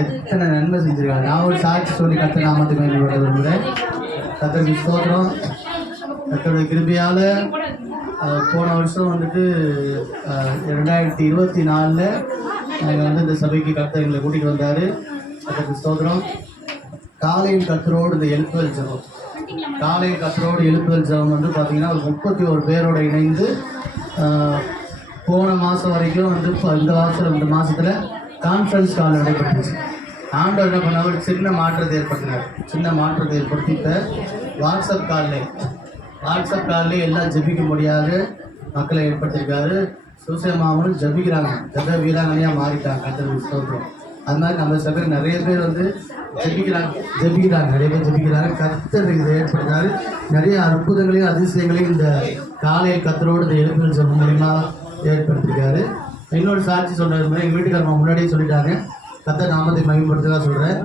எத்தனை நன்மை செஞ்சிருக்காங்க. நான் ஒரு சாட்சி சொல்லி கர்த்தர் நாமத்துக்கு மகிமை விரும்புகிறேன். கர்த்தருக்கு ஸ்தோத்திரம். கர்த்தருடைய கிருபையால் போன வருஷம் வந்துட்டு 2024 வந்து இந்த சபைக்கு கர்த்தர் எங்களை கூட்டிகிட்டு வந்தார். கர்த்தருக்கு ஸ்தோத்திரம். காலையில் கர்த்தரோடு இந்த எழுப்புதல் ஜெபம், காலையில் கர்த்தரோடு எழுப்புதல் ஜெபம் வந்து பார்த்திங்கன்னா ஒரு 31 பேரோடு இணைந்து போன மாதம் வரைக்கும் வந்து இந்த மாதத்தில் கான்ஃபரன்ஸ் கால் நடைபெற்றுச்சு. ஆண்டவர் என்ன பண்ணால் ஒரு சின்ன மாற்றத்தை ஏற்படுத்தினார். சின்ன மாற்றத்தை ஏற்படுத்தி இப்போ வாட்ஸ்அப் காலில் எல்லாம் ஜெபிக்க முடியாத மக்களை ஏற்படுத்தியிருக்காரு. சுசேமாவும் ஜபிக்கிறாங்க, ஜப வீராங்கனையாக மாறிட்டாங்க. கர்த்தருக்கு ஸ்தோத்திரம். அது மாதிரி நம்ம சபையில் நிறைய பேர் வந்து ஜபிக்கிறாங்க, நிறைய பேர் ஜபிக்கிறாங்க. கர்த்தர் இதை ஏற்படுத்தினார். நிறைய அற்புதங்களையும் அதிசயங்களையும் இந்த காலையில் கர்த்தரோடு இந்த எழுப்புதல் ஜெபம் மூலிமா ஏற்படுத்தியிருக்காரு. இன்னொரு சாட்சி சொல்கிறது மாதிரி எங்கள் வீட்டுக்காரம்மா முன்னாடியே சொல்லிட்டாங்க. கர்த்தர் நாமத்தை மகிமைப்படுத்ததாக சொல்கிறேன்.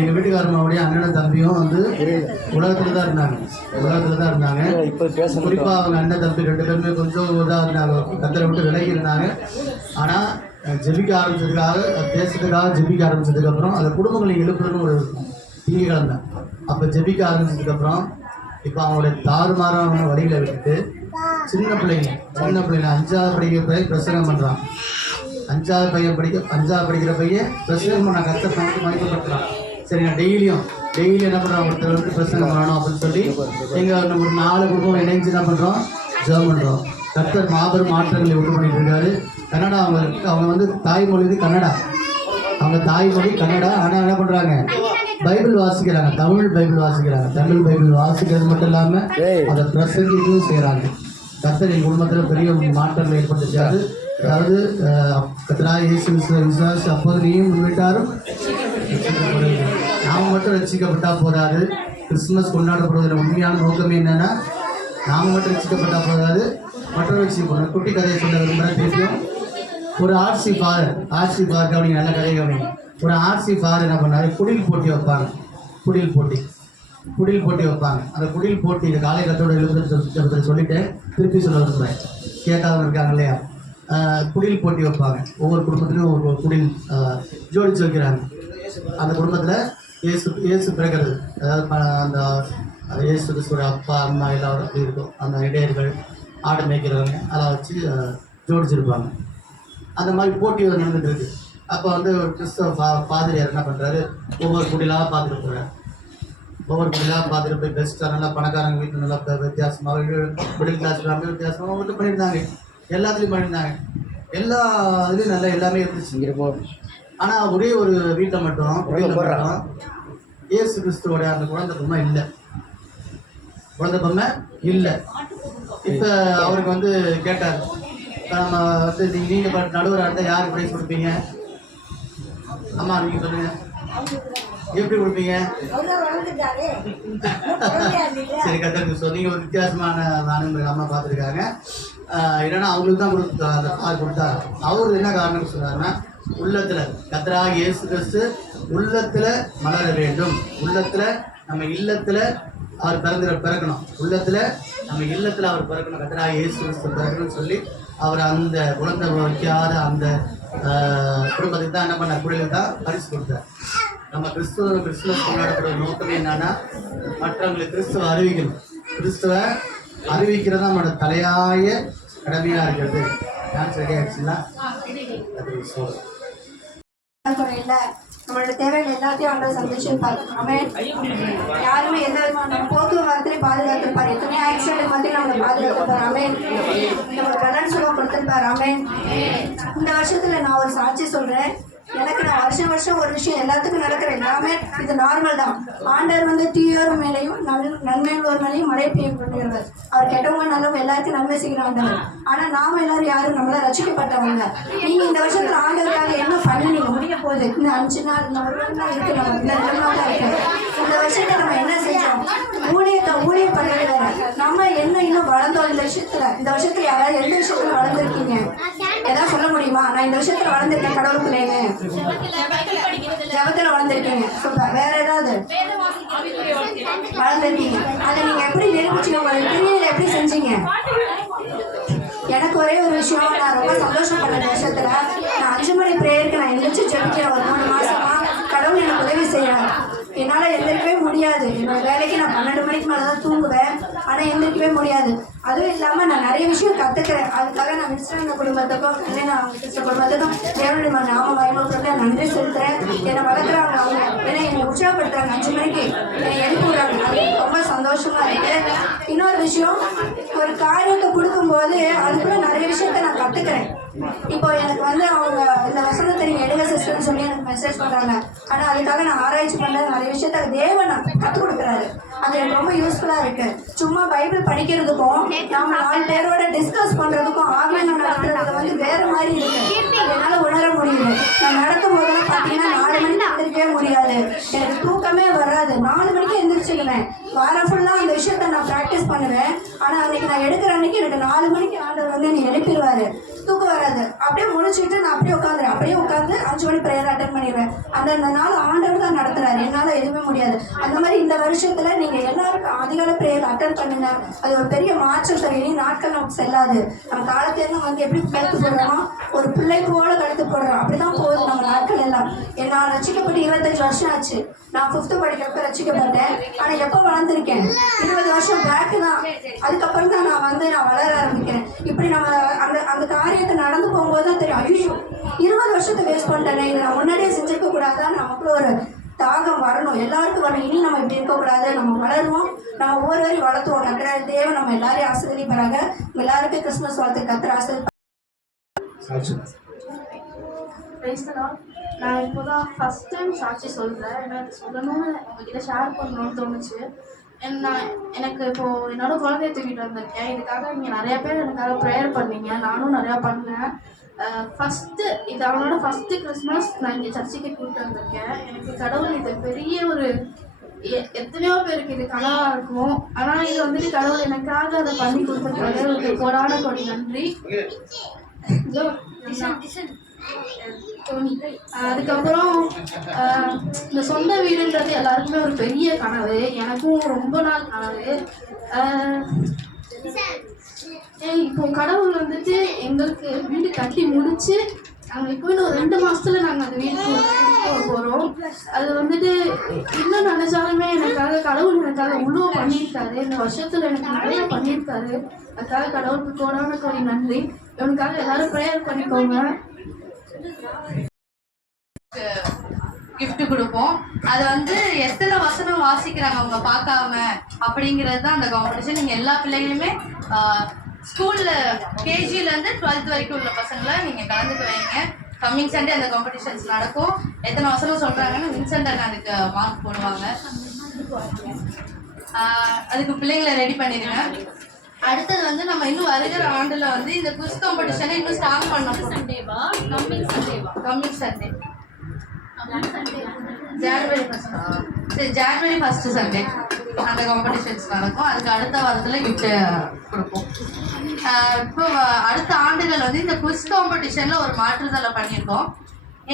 எங்கள் வீட்டுக்காரம்மாவுடைய அண்ணனும் தம்பியும் வந்து உலகத்தில் தான் இருந்தாங்க. குறிப்பாக அவங்க அண்ணன் தம்பி 2 பேருமே கொஞ்சம் இதாக இருந்தாங்க, கர்த்தரை விட்டு விலகி இருந்தாங்க. ஆனால் ஜெபிக்க ஆரம்பிச்சதுக்காக, பேசுறதுக்காக ஜெபிக்க ஆரம்பிச்சதுக்கப்புறம் அந்த குடும்பங்களை எழுப்புறதுன்னு ஒரு தீங்கிழந்தான். அப்போ ஜெபிக்க ஆரம்பிச்சதுக்கப்புறம் இப்போ அவங்களுடைய தாறுமாறான வழிகளை விட்டுட்டு சின்ன பிள்ளைங்க 5ஆவது படிக்கிற பையன் பிரசங்கம் பண்ணுறான். 5ஆவது படிக்கிற பையன் பிரசங்கம் பண்ண கர்த்தர் நமக்கு மகிமைப்படுத்துறான். சரி, நான் டெய்லியும் என்ன பண்ணுறோம், ஒருத்தர் வந்து பிரசங்கம் பண்ணணும் அப்படின்னு சொல்லி எங்கள் ஒரு 4 குடும்பம் இணைஞ்சு என்ன பண்ணுறோம், ஜெபம் பண்ணுறோம். கர்த்தர் மாபெரும் மாற்றங்களை உண்டு பண்ணிட்டு இருக்காரு. கன்னடா அவங்க வந்து தாய்மொழி வந்து கன்னடா, அவங்க தாய்மொழி கன்னடா. ஆனால் என்ன பண்ணுறாங்க, பைபிள் வாசிக்கிறாங்க, தமிழ் பைபிள் வாசிக்கிறது மட்டும் இல்லாமல் அதை பிரசங்கிக்கும் செய்கிறாங்க. கர்த்தர் என் குடும்பத்தில் பெரிய மாற்றங்களை ஏற்படுத்திச்சாரு. அதாவது கர்த்தராகிய இயேசு விசுவாசி அப்போது நீயும் முன்விட்டாரும் நாம் மட்டும் ரட்சிக்கப்பட்டால் போதாது. கிறிஸ்துமஸ் கொண்டாடப்படுவதில் உண்மையான நோக்கமே என்னென்னா, நாம் மட்டும் ரட்சிக்கப்பட்டால் போதாது, மற்றொரு ரட்சிக்கப்படணும். குட்டி கதையை சொல்ல விரும்புகிறேன். திருப்பியும் ஒரு ஆர்சி ஃபாதர் கவனிங்க, நல்ல கதையை கவனிங்க. ஒரு ஆர்சி ஃபாதர் என்ன பண்ணார், குடில் போட்டி வைப்பாங்க. அந்த குடில் போட்டி இந்த காலைக்கத்தோட எழுபது சொல்லிட்டு திருப்பி சொல்ல விரும்புகிறேன், கேட்காதவங்க இருக்காங்க இல்லையா. குடில் போட்டி வைப்பாங்க. ஒவ்வொரு குடும்பத்திலையும் ஒரு குடில் ஜோடிச்சு வைக்கிறாங்க. அந்த குடும்பத்தில் இயேசு பிறக்கிறது, அதாவது அந்த இயேசு கிறிஸ்துவோட அப்பா அம்மா எல்லாரும் அப்படி இருக்கும். அந்த இடையர்கள், ஆடு மேய்க்கிறவங்க அதெல்லாம் வச்சு ஜோடிச்சிருப்பாங்க. அந்த மாதிரி போட்டி நடந்துட்டு இருக்கு. அப்போ வந்து ஒரு கிறிஸ்தவ பாதிரியார் என்ன பண்ணுறாரு, ஒவ்வொரு குடிலாக பார்த்துட்டு போய் பெஸ்ட்டாக நல்லா பணக்காரங்க வீட்டில் நல்லா வித்தியாசமாக, மிடில் கிளாஸ் ஃபேமிலி வித்தியாசமாக மட்டும் பண்ணியிருந்தாங்க. எல்லாத்துலேயும் பண்ணியிருந்தாங்க. எல்லா இதுலேயும் நல்லா எல்லாமே இருந்துச்சு. ஆனால் ஒரே ஒரு வீட்டில் மட்டும் இயேசு கிறிஸ்துவோட அந்த குழந்தை பொம்மை இல்லை. இப்போ அவருக்கு வந்து கேட்டார், நம்ம வந்து நீங்கள் நடுவராக இருந்தால் யாருக்கு ப்ரைஸ் கொடுப்பீங்க? அம்மா நீங்கள் சொல்லுங்கள், எப்படி கொடுப்பீங்க? சரி, கத்தருக்கு சொல்லி நீங்கள் ஒரு வித்தியாசமான நானும் அம்மா பார்த்துருக்காங்க. இல்லைன்னா அவங்களுக்கு தான் அந்த கொடுத்தாரு. அவர் என்ன காரணம் சொன்னார்னா, உள்ளத்தில் கர்த்தராகிய இயேசு கிறிஸ்து உள்ளத்தில் மலர வேண்டும். நம்ம இல்லத்தில் அவர் பிறக்கணும். நம்ம இல்லத்தில் அவர் பிறக்கணும். கர்த்தராகிய இயேசு கிறிஸ்து பிறக்கணும்னு சொல்லி அவர் அந்த குழந்தை வைக்காத அந்த குடும்பத்துக்கு தான் என்ன பண்ண குடிலுக்கு தான் பரிசு கொடுத்தார். நம்ம கிறிஸ்துவ கொண்டாடப்படுற நோக்கமே என்னன்னா, மற்றவங்களுக்கு கிறிஸ்துவை அறிவிக்கிறது நம்மளோட தலையாய கடமையாக இருக்கிறது. டான்ஸ் ரெடி ஆகிடுச்சுங்களா? நம்மளோட தேவைகள் எல்லாத்தையும் ஆண்டவர் சந்திச்சிருப்பார். அவன் யாருமே எந்த விதமான போக்குவரத்துலையும் பாதுகாத்திருப்பார். எத்தனையோ ஆக்சிடென்ட் வந்து நம்மளை பாதுகாத்திருப்பார். அவன் நம்மளோட கடன் சுகம் கொடுத்திருப்பார். அவன் இந்த வருஷத்துல நான் ஒரு சாட்சி சொல்றேன். எனக்கு நான் வருஷம் ஒரு விஷயம் எல்லாத்துக்கும் நடக்கிற எல்லாமே இது நார்மல் தான். ஆண்டவர் வந்து தீயோர் மேலேயும் நன்மையோர் மேலேயும் மழை பெய்ய கொண்டிருந்தார். அவர் கெட்டவங்க நல்லவங்க எல்லாருக்கும் நன்மை செய்கிற ஆண்டவர். ஆனால் நாம எல்லாரும் யாரும் நம்மள ரசிக்கப்பட்டவங்க. நீங்க இந்த வருஷத்துல ஆண்டவருக்காக என்ன பண்ணீங்க? முடிய போகுது. இந்த 5 நாள் இந்த 1 நாள் இருக்கு, நம்ம இந்த 2 நாள் தான் இருக்கு. இந்த வருஷத்தை நம்ம என்ன செஞ்சோம்? ஊழியம் பண்ணல. நம்ம என்ன இன்னும் வளர்ந்தோம் இந்த வருஷத்துல யாராவது எந்த விஷயத்துல வளர்ந்துருக்கீங்க? ஏதாவது சொல்ல முடியுமா? நான் இந்த விஷயத்துல வளர்ந்துருக்கேன், கடவுளுக்குள்ளேங்க ஜபத்துல வளர்ந்துருக்கீங்க. சூப்பர். வேற ஏதாவது வளர்ந்துருக்கீங்க? அதை நீங்க எப்படி நிரூபிச்சீங்க? உங்களை கிரியையில எப்படி செஞ்சீங்க? எனக்கு ஒரே ஒரு விஷயம், நான் ரொம்ப சந்தோஷப்பட்ட விஷயத்துல, நான் 5 மணி பிரேயருக்கு நான் எழுந்திரிச்சு ஜெபிக்கிறேன். ஒரு 3 மாசம் முடியாது. என்னோட வேலைக்கு நான் 12 மணிக்கு மேலே தான் தூங்குவேன். ஆனால் எந்திரிக்கவே முடியாது. அதுவும் இல்லாமல் நான் நிறைய விஷயம் கற்றுக்கிறேன். அதுக்காக நான் மிஸ்டர் குடும்பத்துக்கும் நான் கிறிஸ்தவ குடும்பத்துக்கும் தேவனுடைய நாம மகிமைப்படுத்த நன்றி செலுத்துறேன். என்னை வளர்க்குறாங்க அவங்க, ஏன்னா என்னை உற்சாகப்படுத்துறாங்க. 5 மணிக்கு என்னை எழுப்பி விடுறாங்க. அது ரொம்ப சந்தோஷமா இருக்கு. இன்னொரு விஷயம், ஒரு காரியத்தை கொடுக்கும்போது அதுக்குள்ள நிறைய விஷயத்த நான் கற்றுக்கிறேன். இப்போ எனக்கு வந்து அவங்க இந்த வசனத்தை நீங்கள் எடுங்க சிஸ்டர்னு சொல்லி எனக்கு மெசேஜ் பண்ணுறாங்க. ஆனால் அதுக்காக நான் ஆராய்ச்சி பண்ணுறது நிறைய விஷயத்த தேவன் கற்றுக் கொடுக்குறாரு. அது எனக்கு ரொம்ப யூஸ்ஃபுல்லாக இருக்குது. சும்மா பைபிள் படிக்கிறதுக்கும் நம்ம 4 பேரோட டிஸ்கஸ் பண்ணுறதுக்கும் ஆன்லைனில் நடத்துறது வந்து வேறு மாதிரி இருக்குது. என்னால் உணர முடியுது. நான் நடக்கும் போதெல்லாம் பார்த்தீங்கன்னா 4 மணிக்கு எந்திரிக்கவே முடியாது. எனக்கு தூக்கமே வராது. 4 மணிக்கு எந்திரிச்சுக்குவேன். வாரம் ஃபுல்லாக அந்த விஷயத்த நான் ப்ராக்டிஸ் பண்ணுவேன். ஆனால் அன்றைக்கி நான் எடுக்கிற அன்றைக்கி எனக்கு 4 மணிக்கு ஆர்டர் வந்து நீ எழுப்பிடுவார். தூக்கம் வராது. அப்படியே முடிச்சுட்டு நான் அப்படியே உட்காந்துறேன். அப்படியே உட்காந்து 5 மணி ப்ரேயர் அட்டன் பண்ணிடுவேன். அந்த நாள் ஆண்டவர் தான் நடத்துறாரு. என்னால் எதுவுமே முடியாது. அந்த மாதிரி இந்த வருஷத்தில் நீங்கள் எல்லாருக்கும் அதிகாலை ப்ரேயர் அட்டன் பண்ணுங்க. அது ஒரு பெரிய மாற்றம் தரும். இனி நாட்கள் நமக்கு செல்லாது. நம்ம காலத்தேர்ந்து வந்து எப்படி கழுத்து போடுறோமோ ஒரு பிள்ளை போல கழுத்து போடுறோம். அப்படிதான் போகுது நம்ம நாட்கள் எல்லாம். நான் ரசிக்கப்பட்டு 25 வருஷம் ஆச்சு. நான் 5th படிக்கிறப்ப ரசிக்கப்பட்டேன். ஆனால் எப்போ வளர்ந்துருக்கேன்? 20 வருஷம் பேக்கு தான். அதுக்கப்புறம் தான் நான் வளர ஆரம்பிக்கிறேன். இப்படி நம்ம அந்த காரியத்தை நடந்து போகும்போது தான் தெரியும், ஐயோ 20 வருஷத்தை வேஸ்ட் பண்ணிட்டேனே, இதை நான் முன்னாடியே செஞ்சிருக்க கூடாதான். நமக்குள்ள ஒரு தாகம் வரணும், எல்லாருக்கும் வரணும். இனி நம்ம இப்படி இருக்கக்கூடாது. நம்ம வளருவோம், நம்ம ஒவ்வொருவரையும் வளர்த்துவோம். நக்கிற தேவன் நம்ம எல்லாரையும் ஆசீர்வதிப்பாங்க. எல்லாருக்கும் கிறிஸ்துமஸ் வாழ்த்து. கர்த்தர் ஆசீர்வதி. நான் இப்போ தான் ஃபஸ்ட் டைம் சாட்சி சொல்கிறேன். எனக்கு சொல்லணும்னு உங்ககிட்ட ஷேர் பண்ணணும்னு தோணுச்சு. எனக்கு இப்போது என்னோட குழந்தைய தூக்கிட்டு வந்திருக்கேன். இதுக்காக நீங்கள் நிறையா பேர் எனக்காக ப்ரேயர் பண்ணீங்க. நானும் நிறையா பண்ணேன். இது அவனோட ஃபஸ்ட்டு கிறிஸ்மஸ் நான் இங்கே சர்ச்சைக்கு கூப்பிட்டு வந்திருக்கேன். எனக்கு கடவுள் இது பெரிய ஒரு எத்தனையோ பேருக்கு இது கனவாக இருக்கும். ஆனால் இது வந்துட்டு கடவுள் எனக்காக அதை பண்ணி கொடுத்துருக்காரு. கோடான கோடி நன்றி. அதுக்கப்புறம் இந்த சொந்த வீடுன்றது எல்லாருக்குமே ஒரு பெரிய கனவு. எனக்கும் ரொம்ப நாள் கனவு. இப்போ கடவுள் வந்துட்டு எங்களுக்கு வீடு கட்டி முடிச்சு நாங்கள் இப்போ இன்னும் 2 மாதத்துல நாங்கள் அந்த வீட்டுக்கு போகிறோம். அது வந்துட்டு இன்னும் நினைச்சாலுமே எனக்காக கடவுள் எனக்காக இவ்வளோ பண்ணியிருக்காரு. இந்த வருஷத்துல எனக்கு நிறைய பண்ணியிருக்காரு. அதுக்காக கடவுளுக்கு கோடான கோடி நன்றி. இவனுக்காக எல்லாரும் ப்ரேயர் பண்ணிக்கோங்க. கிஃப்ட் கொடுப்போம். அது வந்து எத்தனை வசனம் வாசிக்கிறாங்க அவங்க பார்க்காம அப்படிங்கிறது தான் அந்த காம்படிஷன். நீங்கள் எல்லா பிள்ளைகளுமே ஸ்கூலில் கேஜிலேருந்து 12th வரைக்கும் உள்ள பசங்களை நீங்கள் கலந்துக்க வைங்க. கம்மிங் சண்டே அந்த காம்படிஷன்ஸ் நடக்கும். எத்தனை வசனம் சொல்கிறாங்கன்னு வின்சென்ட் அதுக்கு மார்க் போடுவாங்க. அதுக்கு பிள்ளைங்களை ரெடி பண்ணிடுங்க. அடுத்தது வந்து நம்ம இன்னும் வருகிற ஆண்டுல வந்து இந்த குவிஸ் காம்படிஷனை இன்னும் ஸ்டார்ட் பண்ண போறோம். கம்மிங் சண்டே ஜனவரி 1st சண்டே அந்த காம்படிஷன்ஸ் நடக்கும். அதுக்கு அடுத்த வாரத்தில் கிஃப்ட் கொடுப்போம். இப்போ அடுத்த ஆண்டுகள் வந்து இந்த குவிஸ் காம்படிஷனில் ஒரு மாற்றுதலை பண்ணியிருக்கோம்.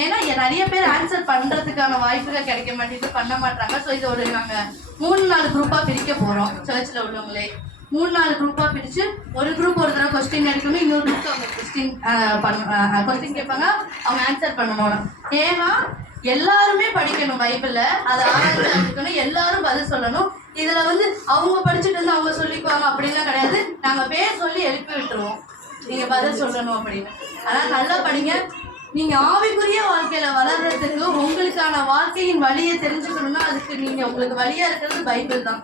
ஏன்னா நிறைய பேர் ஆன்சர் பண்ணுறதுக்கான வாய்ப்புகள் கிடைக்க மாட்டேங்குது, பண்ண மாட்டாங்க. ஸோ இது ஒரு நாங்கள் 3-4 குரூப்பாக பிரிக்க போகிறோம். சர்ச்சில் உள்ளவங்களே 3-4 குரூப்பாக பிரித்து ஒரு குரூப் ஒரு தடவை கொஸ்டின் எடுக்கணும், இன்னொரு குரூப் அவங்க கொஸ்டின் கேட்பாங்க, அவங்க ஆன்சர் பண்ணணும். ஏன்னா எல்லாருமே படிக்கணும் பைபிளில், அதை ஆராய்ச்சி எடுக்கணும், எல்லாரும் பதில் சொல்லணும். இதில் வந்து அவங்க படிச்சுட்டு வந்து அவங்க சொல்லிக்குவாங்க அப்படின்லாம் கிடையாது. நாங்கள் பேர் சொல்லி எழுப்பி விட்டுருவோம், நீங்கள் பதில் சொல்லணும் அப்படின்னு. அதனால் நல்லா படிங்க. நீங்கள் ஆவிக்குரிய வாழ்க்கையில் வளர்கிறதுக்கு உங்களுக்கான வாழ்க்கையின் வழியை தெரிஞ்சுக்கணும்னா அதுக்கு நீங்கள் உங்களுக்கு வழியாக இருக்கிறது பைபிள் தான்.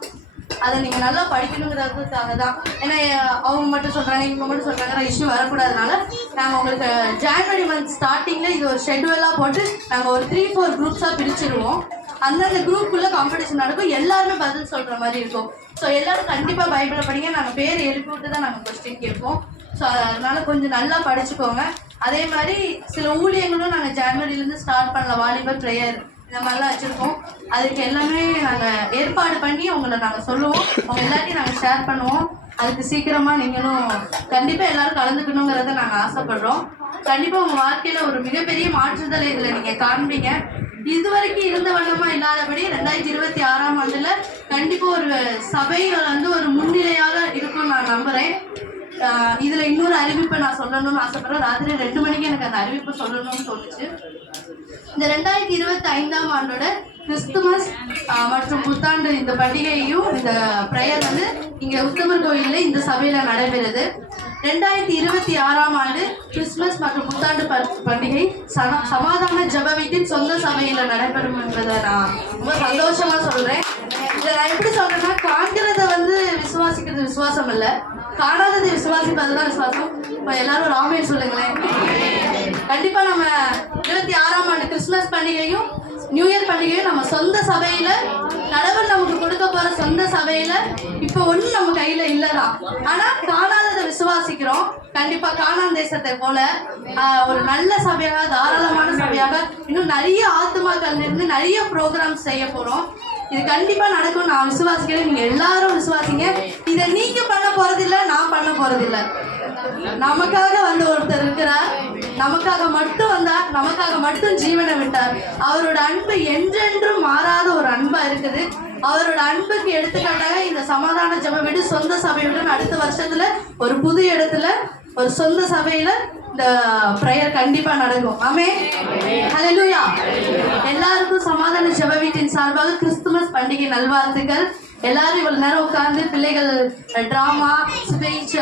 அதை நீங்கள் நல்லா படிக்கணுங்கிறதுக்காக தான். ஏன்னா அவங்க மட்டும் சொல்கிறாங்க, இவங்க மட்டும் சொல்கிறாங்கன்னா இஷ்யூ வரக்கூடாதுனால நாங்கள் உங்களுக்கு ஜனவரி மந்த் ஸ்டார்டிங்கில் இது ஒரு ஷெட்யூலாக போட்டு நாங்கள் ஒரு 3-4 குரூப்ஸாக பிரிச்சுருவோம். அந்தந்த குரூப்புக்குள்ளே காம்படிஷன் நடக்கும். எல்லாருமே பதில் சொல்கிற மாதிரி இருக்கும். ஸோ எல்லோரும் கண்டிப்பாக பைபிளை படிங்க. நாங்கள் பேர் எழுப்பி விட்டு தான் நாங்கள் கொஸ்டின் கேட்போம். ஸோ அதனால் கொஞ்சம் நல்லா படிச்சுக்கோங்க. அதே மாதிரி சில ஊழியங்களும் நாங்கள் ஜனவரியிலேருந்து ஸ்டார்ட் பண்ணல. வாலிபர் ப்ரேயர் இந்த மாதிரிலாம் வச்சுருக்கோம். அதுக்கு எல்லாமே நாங்கள் ஏற்பாடு பண்ணி உங்களை நாங்கள் சொல்லுவோம். அவங்க எல்லாத்தையும் நாங்கள் ஷேர் பண்ணுவோம். அதுக்கு சீக்கிரமாக நீங்களும் கண்டிப்பாக எல்லோரும் கலந்துக்கணுங்கிறத நாங்கள் ஆசைப்படுறோம். கண்டிப்பாக உங்கள் வாழ்க்கையில் ஒரு மிகப்பெரிய மாற்றுதலை இதில் நீங்கள் காண்பீங்க. இதுவரைக்கும் இருந்த வண்ணமாக இல்லாதபடி 2026ஆம் ஆண்டில் கண்டிப்பாக ஒரு சபைகள் வந்து ஒரு முன்னிலையாக இருக்கும்னு நான் நம்புகிறேன். இதில் இன்னொரு அறிவிப்பை நான் சொல்லணும்னு ஆசைப்படுறேன். ராத்திரி 2 மணிக்கு எனக்கு அந்த அறிவிப்பை சொல்லணும்னு தோணுச்சு. இந்த 2025ஆம் ஆண்டோட கிறிஸ்துமஸ் மற்றும் புத்தாண்டு இந்த பண்டிகையும் இந்த ப்ரேயர் வந்து இங்கே உத்தமர் கோயிலில் இந்த சபையில் நடைபெறுது. 2026ஆம் ஆண்டு கிறிஸ்துமஸ் மற்றும் புத்தாண்டு பண்டிகை சமாதான ஜெப வீட்டின் சொந்த சபையில் நடைபெறும் என்பதை நான் ரொம்ப சந்தோஷமா சொல்றேன். இதை நான் எப்படி சொல்றேன்னா, காண்கிறத வந்து விசுவாசிக்கிறது விசுவாசம் இல்லை, காணாததை விசுவாசிப்பதுதான் விசுவாசம். இப்போ எல்லாரும் ஒரு ஆமென் சொல்லுங்களேன். கண்டிப்பா நம்ம 26ஆம் ஆண்டு கிறிஸ்துமஸ் பண்டிகையும் நியூ இயர் பண்டிகையும் நம்ம சொந்த சபையில கடவுள் நமக்கு கொடுக்க போற சொந்த சபையில இப்போ ஒன்றும் நம்ம கையில இல்லதான். ஆனா காணாததை விசுவாசிக்கிறோம். கண்டிப்பா கானான் தேசத்தை போல ஒரு நல்ல சபையாக, தாராளமான சபையாக இன்னும் நிறைய ஆத்துமாக்கள் இருந்து நிறைய ப்ரோக்ராம்ஸ் செய்ய போறோம். இது கண்டிப்பா நடக்கும் நான் விசுவாசிக்கிறேன். நீங்க எல்லாரும் விசுவாசிங்க. இதை நீங்க பண்ண போறதில்லை, நான் பண்ண போறதில்லை. நமக்காக வந்து ஒருத்தர் இருக்கிறார், நமக்காக மட்டும் வந்தார், நமக்காக மட்டும் ஜீவனை விட்டார். அவரோட அன்பு என்றென்றும் மாறாத ஒரு அன்பா இருக்குது. அவரோட அன்புக்கு எடுத்துக்காட்டாக இந்த சமாதான ஜெப வீடு சொந்த சபையுடன் அடுத்த வருஷத்துல ஒரு புது இடத்துல ஒரு சொந்த சபையில இந்த ப்ரேயர் கண்டிப்பா நடக்கும். ஆமென், ஹல்லேலூயா. எல்லாருக்கும் சமாதான ஜெப வீட்டின் சார்பாக கிறிஸ்துமஸ் பண்டிகை நல்வாழ்த்துக்கள். எல்லாரும் இவ்வளவு நேரம் உட்கார்ந்து பிள்ளைகள் ட்ராமா, ஸ்பீச்,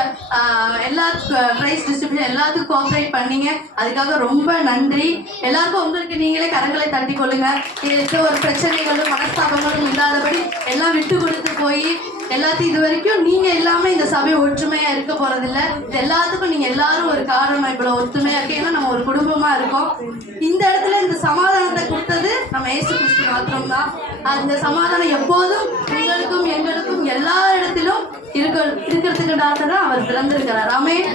எல்லாத்துக்கும் ப்ரைஸ் டிஸ்ட்ரிபியூஷன் எல்லாத்துக்கும் கோஆப்ரேட் பண்ணீங்க. அதுக்காக ரொம்ப நன்றி. எல்லாருக்கும் உங்களுக்கு நீங்களே கரங்களை தட்டி கொள்ளுங்க. எந்த ஒரு பிரச்சனைகளும் மனஸ்தாபங்களும் இல்லாதபடி எல்லாம் விட்டு கொடுத்து போய் எல்லாத்தையும் இது வரைக்கும் நீங்க இல்லாம இந்த சபை ஒற்றுமையா இருக்க போறதில்லை. இது எல்லாத்துக்கும் நீங்க எல்லாரும் ஒரு காரணம். இவ்வளவு ஒற்றுமையா இருக்கீங்கன்னா நம்ம ஒரு குடும்பமா இருக்கோம். இந்த இடத்துல இந்த சமாதானத்தை கொடுத்தது நம்ம இயேசு கிறிஸ்து மாத்திரம்தான். அந்த சமாதானம் எப்போதும் உங்களுக்கும் எங்களுக்கும் எல்லா இடத்திலும் இருக்கிறதுக்காக தான் அவர் பிறந்திருக்கிறார். ஆமென்.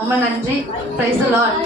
ரொம்ப நன்றி. Praise the Lord.